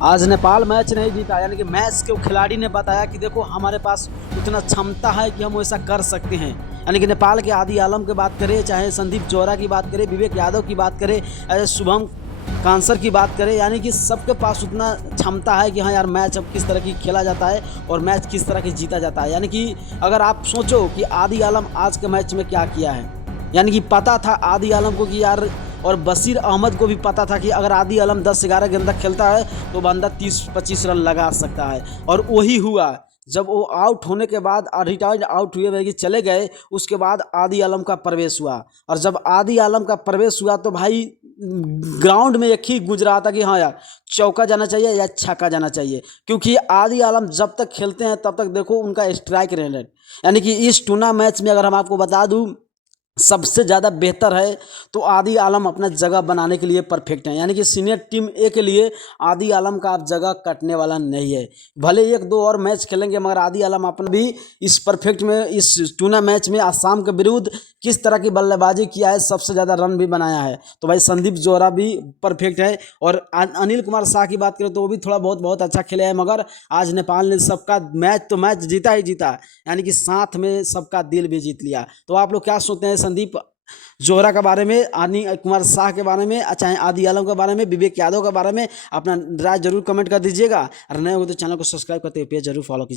आज नेपाल मैच नहीं जीता, यानी कि मैच के खिलाड़ी ने बताया कि देखो हमारे पास उतना क्षमता है कि हम वैसा कर सकते हैं। यानी कि नेपाल के आदि आलम की बात करें, चाहे संदीप जोरा की बात करें, विवेक यादव की बात करें, शुभम कांसर की बात करें, यानी कि सबके पास उतना क्षमता है कि हाँ यार मैच अब किस तरह की खेला जाता है और मैच किस तरह की जीता जाता है। यानी कि अगर आप सोचो कि आदि आलम आज के मैच में क्या किया है, यानी कि पता था आदि आलम को कि यार, और बशीर अहमद को भी पता था कि अगर आदि आलम 10-11 गेंद तक खेलता है तो बंदा 30-25 रन लगा सकता है। और वही हुआ। जब वो आउट होने के बाद, रिटायर्ड आउट हुए कि चले गए, उसके बाद आदि आलम का प्रवेश हुआ। और जब आदि आलम का प्रवेश हुआ तो भाई ग्राउंड में एक ही गुंज रहा था कि हाँ यार चौका जाना चाहिए या छक्का जाना चाहिए, क्योंकि आदि आलम जब तक खेलते हैं तब तक देखो उनका स्ट्राइक रेट, यानी कि इस टूर्ना मैच में अगर हम आपको बता दूं सबसे ज़्यादा बेहतर है तो आदि आलम अपना जगह बनाने के लिए परफेक्ट है। यानी कि सीनियर टीम ए के लिए आदि आलम का आप जगह कटने वाला नहीं है। भले एक दो और मैच खेलेंगे मगर आदि आलम अपना भी इस परफेक्ट में, इस टूर्ना मैच में आसाम के विरुद्ध किस तरह की बल्लेबाजी किया है, सबसे ज़्यादा रन भी बनाया है। तो भाई संदीप जोरा भी परफेक्ट है। और अनिल कुमार शाह की बात करें तो वो भी थोड़ा बहुत अच्छा खेले हैं, मगर आज नेपाल ने सबका मैच जीता ही जीता, यानी कि साथ में सबका दिल भी जीत लिया। तो आप लोग क्या सोचते हैं संदीप जोहरा के बारे में, अनिल कुमार शाह के बारे में, चाहे आदि आलम के बारे में, विवेक यादव के बारे में? अपना राय जरूर कमेंट कर दीजिएगा। और नए हो तो चैनल को सब्सक्राइब करते हुए पेज जरूर फॉलो कीजिए।